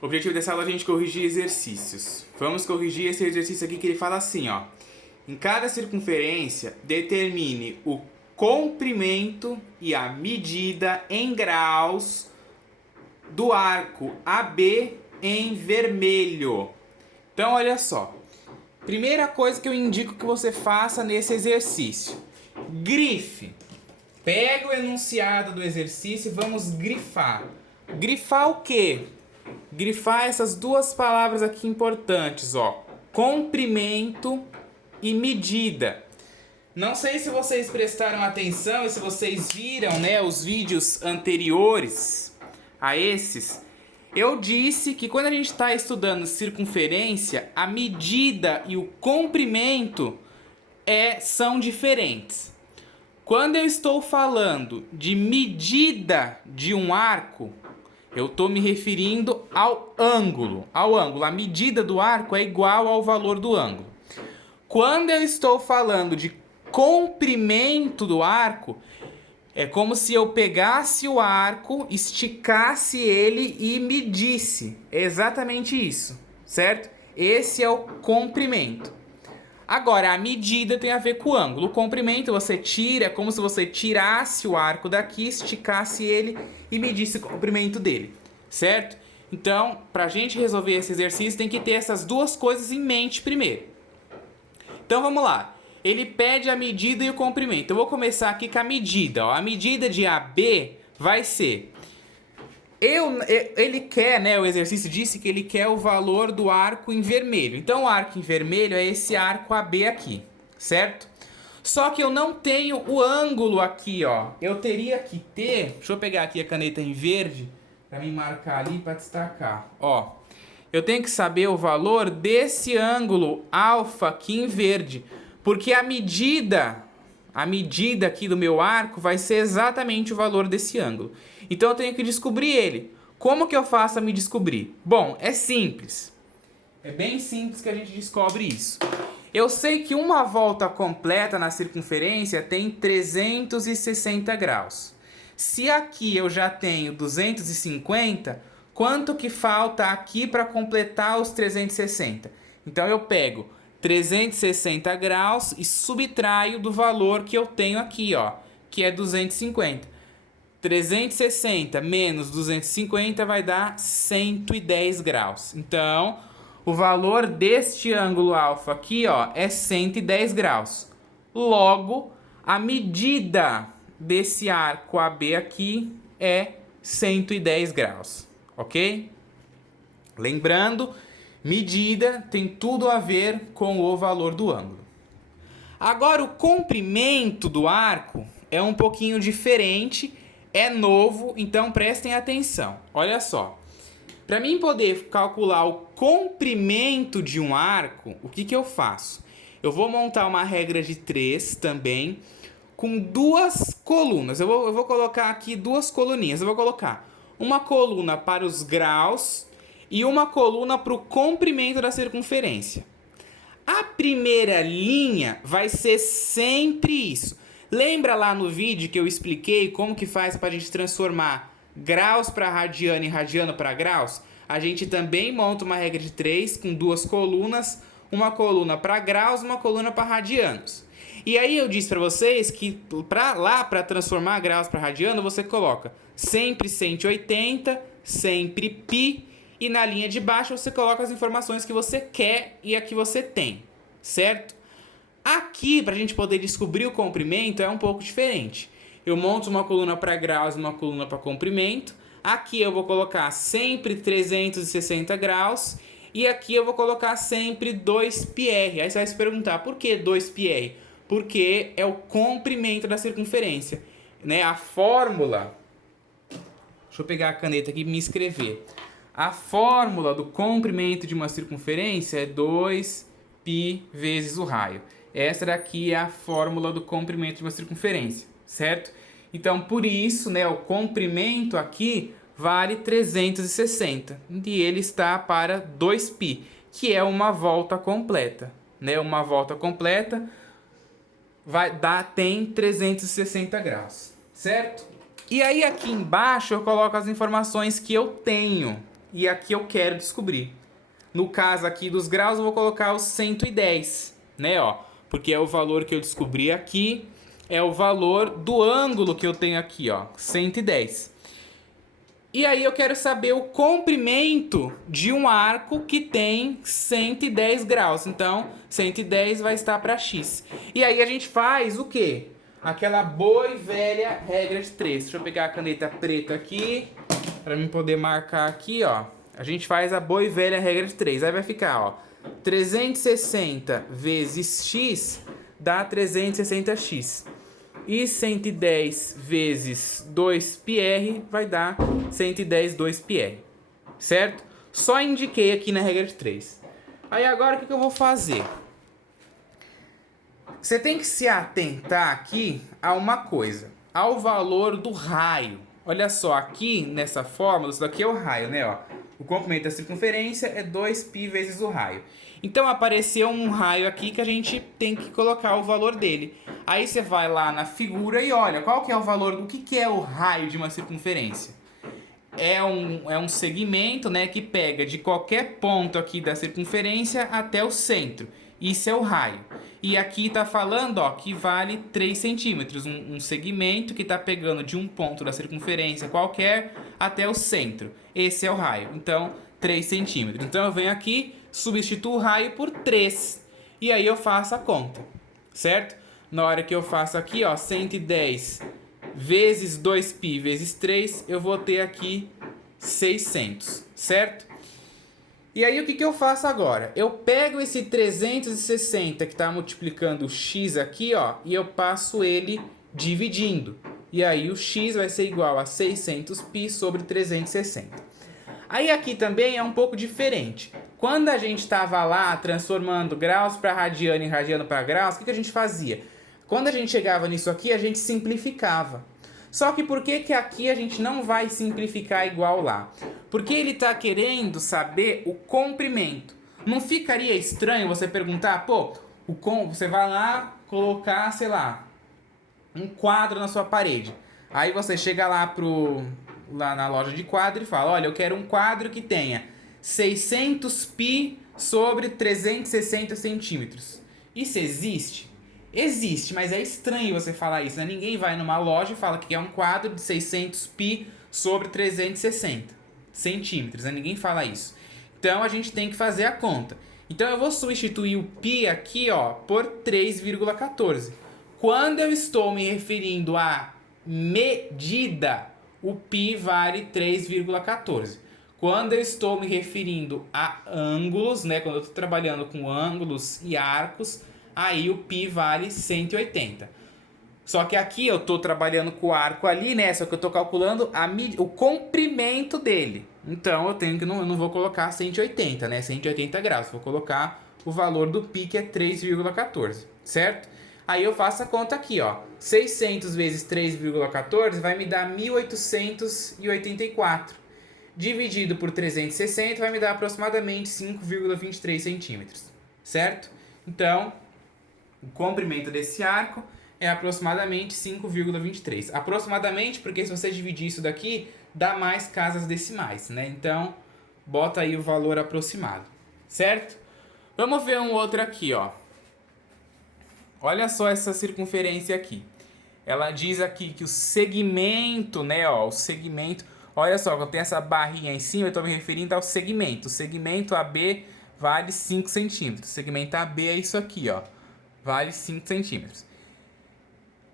O objetivo dessa aula é a gente corrigir exercícios. Vamos corrigir esse exercício aqui que ele fala assim, ó. Em cada circunferência, determine o comprimento e a medida em graus do arco AB em vermelho. Então, olha só. Primeira coisa que eu indico que você faça nesse exercício. Grife. Pega o enunciado do exercício e vamos grifar. Grifar o quê? Grifar essas duas palavras aqui importantes, ó. Comprimento e medida. Não sei se vocês prestaram atenção e se vocês viram, né, os vídeos anteriores a esses. Eu disse que quando a gente está estudando circunferência, a medida e o comprimento são diferentes. Quando eu estou falando de medida de um arco, eu estou me referindo ao ângulo. A medida do arco é igual ao valor do ângulo. Quando eu estou falando de comprimento do arco, é como se eu pegasse o arco, esticasse ele e medisse. É exatamente isso, certo? Esse é o comprimento. Agora, a medida tem a ver com o ângulo. O comprimento você tira, é como se você tirasse o arco daqui, esticasse ele e medisse o comprimento dele, certo? Então, para a gente resolver esse exercício, tem que ter essas duas coisas em mente primeiro. Então, vamos lá. Ele pede a medida e o comprimento. Eu vou começar aqui com a medida. Ó. A medida de AB vai ser... Ele quer, né, o exercício disse que ele quer o valor do arco em vermelho. Então, o arco em vermelho é esse arco AB aqui, certo? Só que eu não tenho o ângulo aqui, ó. Eu teria que ter... Deixa eu pegar aqui a caneta em verde para me marcar ali para destacar. Ó, eu tenho que saber o valor desse ângulo alfa aqui em verde. Porque a medida aqui do meu arco vai ser exatamente o valor desse ângulo. Então eu tenho que descobrir ele. Como que eu faço a me descobrir? Bom, é simples. É bem simples que a gente descobre isso. Eu sei que uma volta completa na circunferência tem 360 graus. Se aqui eu já tenho 250, quanto que falta aqui para completar os 360? Então eu pego 360 graus e subtraio do valor que eu tenho aqui, ó, que é 250. 360 menos 250 vai dar 110 graus. Então, o valor deste ângulo alfa aqui, ó, é 110 graus. Logo, a medida desse arco AB aqui é 110 graus, ok? Lembrando, medida tem tudo a ver com o valor do ângulo. Agora, o comprimento do arco é um pouquinho diferente, é novo, então prestem atenção. Olha só, para mim poder calcular o comprimento de um arco, o que eu faço? Eu vou montar uma regra de 3 também, com duas colunas. Eu vou colocar aqui duas coluninhas. Eu vou colocar uma coluna para os graus e uma coluna para o comprimento da circunferência. A primeira linha vai ser sempre isso. Lembra lá no vídeo que eu expliquei como que faz para a gente transformar graus para radiano e radiano para graus? A gente também monta uma regra de 3 com duas colunas, uma coluna para graus e uma coluna para radianos. E aí eu disse para vocês que para transformar graus para radiano, você coloca sempre 180, sempre π, e na linha de baixo você coloca as informações que você quer e a que você tem, certo? Aqui, para a gente poder descobrir o comprimento, é um pouco diferente. Eu monto uma coluna para graus e uma coluna para comprimento. Aqui eu vou colocar sempre 360 graus. E aqui eu vou colocar sempre 2πr. Aí você vai se perguntar, por que 2πr? Porque é o comprimento da circunferência, né? A fórmula... Deixa eu pegar a caneta aqui e me escrever. A fórmula do comprimento de uma circunferência é 2π vezes o raio. Essa daqui é a fórmula do comprimento de uma circunferência, certo? Então, por isso, né, o comprimento aqui vale 360. E ele está para 2π, que é uma volta completa, né? Uma volta completa tem 360 graus, certo? E aí aqui embaixo eu coloco as informações que eu tenho, e aqui eu quero descobrir. No caso aqui dos graus, eu vou colocar os 110, né, ó, porque é o valor que eu descobri aqui, é o valor do ângulo que eu tenho aqui, ó, 110. E aí eu quero saber o comprimento de um arco que tem 110 graus. Então, 110 vai estar para x. E aí a gente faz o quê? Aquela boa e velha regra de 3. Deixa eu pegar a caneta preta aqui, para mim poder marcar aqui, ó. A gente faz a boa e velha regra de 3. Aí vai ficar, ó, 360 vezes x dá 360x. E 110 vezes 2πr vai dar 110 2πr, certo? Só indiquei aqui na regra de 3. Aí agora o que eu vou fazer? Você tem que se atentar aqui a uma coisa, ao valor do raio. Olha só, aqui nessa fórmula, isso daqui é o raio, né? Ó, o comprimento da circunferência é 2π vezes o raio. Então apareceu um raio aqui que a gente tem que colocar o valor dele. Aí você vai lá na figura e olha, qual que é o valor, o que é o raio de uma circunferência? É um segmento, né, que pega de qualquer ponto aqui da circunferência até o centro. Isso é o raio. E aqui está falando, ó, que vale 3 centímetros. Um segmento que está pegando de um ponto da circunferência qualquer até o centro. Esse é o raio. Então, 3 centímetros. Então, eu venho aqui, substituo o raio por 3. E aí eu faço a conta, certo? Na hora que eu faço aqui, ó, 110 vezes 2π vezes 3, eu vou ter aqui 600, certo? E aí o que eu faço agora? Eu pego esse 360 que está multiplicando o x aqui, ó, e eu passo ele dividindo. E aí o x vai ser igual a 600π sobre 360. Aí aqui também é um pouco diferente. Quando a gente estava lá transformando graus para radiano e radiano para graus, o que a gente fazia? Quando a gente chegava nisso aqui, a gente simplificava. Só que por que aqui a gente não vai simplificar igual lá? Porque ele está querendo saber o comprimento. Não ficaria estranho você perguntar, pô, você vai lá colocar, sei lá, um quadro na sua parede. Aí você chega lá na loja de quadro e fala, olha, eu quero um quadro que tenha 600π sobre 360 centímetros. Isso existe? Existe, mas é estranho você falar isso, né? Ninguém vai numa loja e fala que é um quadro de 600π sobre 360 centímetros, né? Ninguém fala isso. Então a gente tem que fazer a conta. Então eu vou substituir o π aqui, ó, por 3,14. Quando eu estou me referindo à medida, o π vale 3,14. Quando eu estou me referindo a ângulos, né? Quando eu estou trabalhando com ângulos e arcos, aí o π vale 180. Só que aqui eu estou trabalhando com o arco ali, né? Só que eu estou calculando o comprimento dele. Então eu tenho que eu não vou colocar 180, né? 180 graus. Vou colocar o valor do π, que é 3,14, certo? Aí eu faço a conta aqui, ó. 600 vezes 3,14 vai me dar 1884. Dividido por 360 vai me dar aproximadamente 5,23 centímetros, certo? Então, o comprimento desse arco é aproximadamente 5,23. Aproximadamente, porque se você dividir isso daqui, dá mais casas decimais, né? Então, bota aí o valor aproximado, certo? Vamos ver um outro aqui, ó. Olha só essa circunferência aqui. Ela diz aqui que o segmento, né, ó, o segmento... Olha só, quando tem essa barrinha em cima, eu estou me referindo ao segmento. O segmento AB vale 5 centímetros. O segmento AB é isso aqui, ó. Vale 5 centímetros.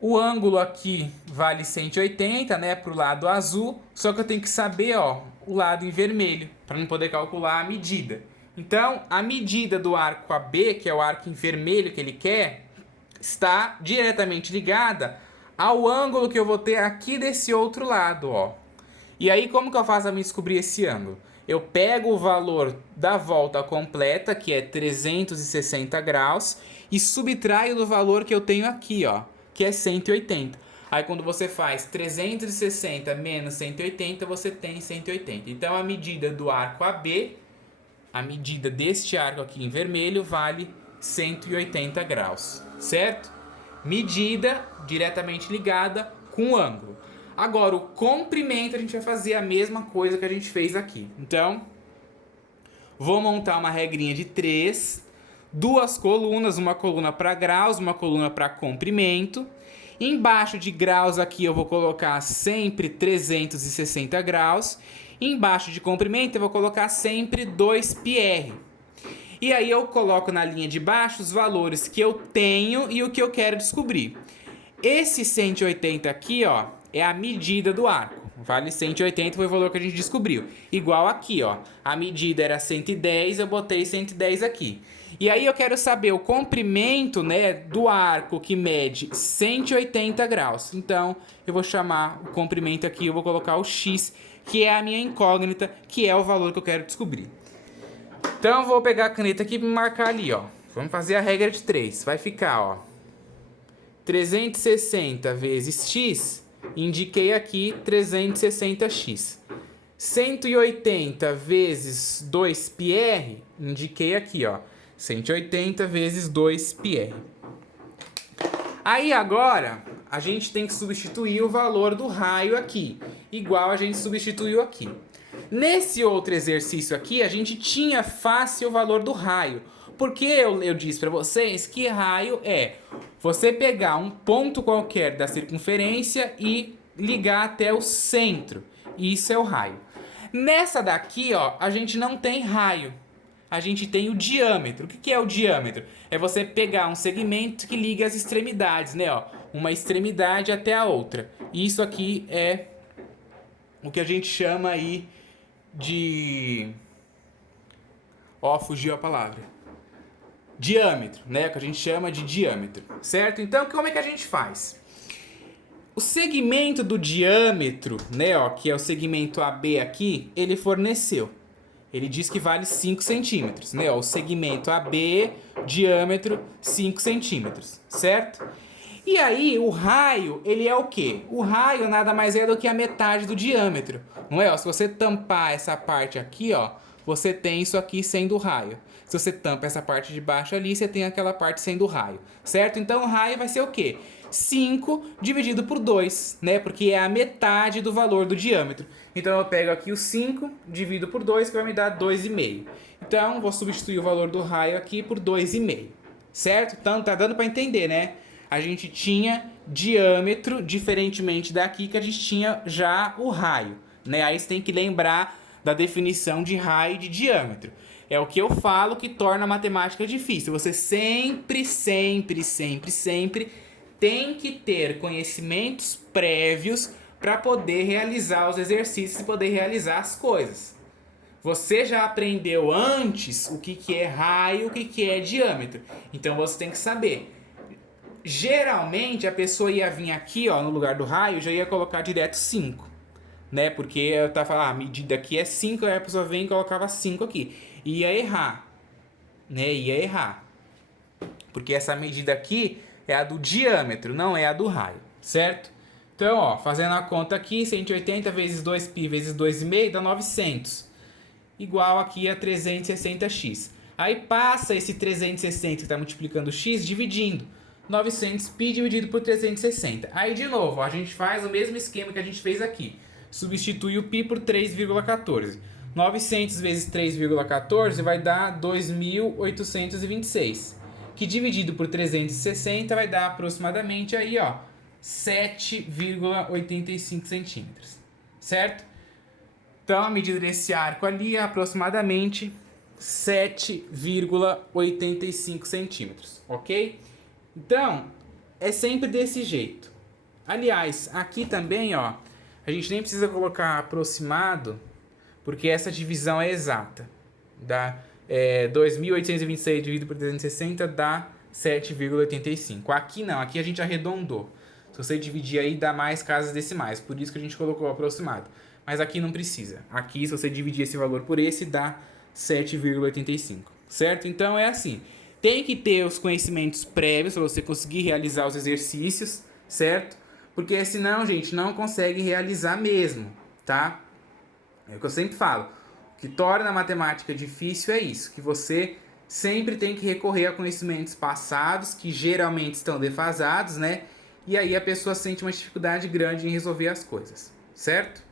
O ângulo aqui vale 180, né, para o lado azul. Só que eu tenho que saber, ó, o lado em vermelho, para não poder calcular a medida. Então, a medida do arco AB, que é o arco em vermelho que ele quer, está diretamente ligada ao ângulo que eu vou ter aqui desse outro lado, ó. E aí, como que eu faço para me descobrir esse ângulo? Eu pego o valor da volta completa, que é 360 graus, e subtraio do valor que eu tenho aqui, ó, que é 180. Aí, quando você faz 360 menos 180, você tem 180. Então, a medida do arco AB, a medida deste arco aqui em vermelho, vale 180 graus, certo? Medida diretamente ligada com o ângulo. Agora, o comprimento, a gente vai fazer a mesma coisa que a gente fez aqui. Então, Vou montar uma regrinha de 3, duas colunas, uma coluna para graus, uma coluna para comprimento. Embaixo de graus aqui eu vou colocar sempre 360 graus. Embaixo de comprimento eu vou colocar sempre 2πr. E aí eu coloco na linha de baixo os valores que eu tenho e o que eu quero descobrir. Esse 180 aqui, ó, é a medida do arco. Vale 180 foi o valor que a gente descobriu. Igual aqui, ó. A medida era 110, eu botei 110 aqui. E aí eu quero saber o comprimento, né, do arco que mede 180 graus. Então, eu vou chamar o comprimento aqui, eu vou colocar o x, que é a minha incógnita, que é o valor que eu quero descobrir. Então, eu vou pegar a caneta aqui e marcar ali, ó. Vamos fazer a regra de 3. Vai ficar, ó, 360 vezes x, indiquei aqui 360x. 180 vezes 2πr, indiquei aqui, ó, 180 vezes 2πr. Aí agora, a gente tem que substituir o valor do raio aqui, igual a gente substituiu aqui. Nesse outro exercício aqui, a gente tinha fácil o valor do raio, porque eu disse para vocês que raio é você pegar um ponto qualquer da circunferência e ligar até o centro. Isso é o raio. Nessa daqui, ó, a gente não tem raio. A gente tem o diâmetro. O que é o diâmetro? É você pegar um segmento que liga as extremidades, né? Ó, uma extremidade até a outra. Isso aqui é o que a gente chama aí de... Ó, fugiu a palavra. Diâmetro, né? Que a gente chama de diâmetro, certo? Então, como é que a gente faz? O segmento do diâmetro, né, ó, que é o segmento AB aqui, ele forneceu. Ele diz que vale 5 centímetros, né? Ó, o segmento AB, diâmetro 5 centímetros, certo? E aí, o raio, ele é o quê? O raio nada mais é do que a metade do diâmetro, não é? Ó, se você tampar essa parte aqui, ó, você tem isso aqui sendo raio. Se você tampa essa parte de baixo ali, você tem aquela parte sendo raio, certo? Então, o raio vai ser o quê? 5 dividido por 2, né? Porque é a metade do valor do diâmetro. Então, eu pego aqui o 5, divido por 2, que vai me dar 2,5. Então, vou substituir o valor do raio aqui por 2,5, certo? Então, tá dando para entender, né? A gente tinha diâmetro, diferentemente daqui, que a gente tinha já o raio, né? Aí você tem que lembrar da definição de raio e de diâmetro. É o que eu falo que torna a matemática difícil. Você sempre tem que ter conhecimentos prévios para poder realizar os exercícios e poder realizar as coisas. Você já aprendeu antes o que é raio, o que é diâmetro. Então você tem que saber. Geralmente a pessoa ia vir aqui, ó, no lugar do raio, já ia colocar direto 5. Né? Porque eu tava falando, a medida aqui é 5, aí a pessoa vem e colocava 5 aqui. Ia errar, né? Ia errar. Porque essa medida aqui é a do diâmetro, não é a do raio, certo? Então, ó, fazendo a conta aqui, 180 vezes 2π vezes 2,5 dá 900. Igual aqui a 360x. Aí passa esse 360 que está multiplicando x dividindo. 900π dividido por 360. Aí, de novo, ó, a gente faz o mesmo esquema que a gente fez aqui. Substitui o π por 3,14. 900 vezes 3,14 vai dar 2.826. Que dividido por 360 vai dar aproximadamente aí, ó, 7,85 centímetros. Certo? Então, a medida desse arco ali é aproximadamente 7,85 centímetros. Ok? Então, é sempre desse jeito. Aliás, aqui também, ó, a gente nem precisa colocar aproximado, porque essa divisão é exata. Dá 2.826 dividido por 360 dá 7,85. Aqui não, aqui a gente arredondou. Se você dividir aí, dá mais casas decimais. Por isso que a gente colocou aproximado. Mas aqui não precisa. Aqui, se você dividir esse valor por esse, dá 7,85. Certo? Então, é assim. Tem que ter os conhecimentos prévios para você conseguir realizar os exercícios, certo? Porque senão, gente, não consegue realizar mesmo, tá? É o que eu sempre falo. O que torna a matemática difícil é isso, que você sempre tem que recorrer a conhecimentos passados, que geralmente estão defasados, né? E aí a pessoa sente uma dificuldade grande em resolver as coisas, certo?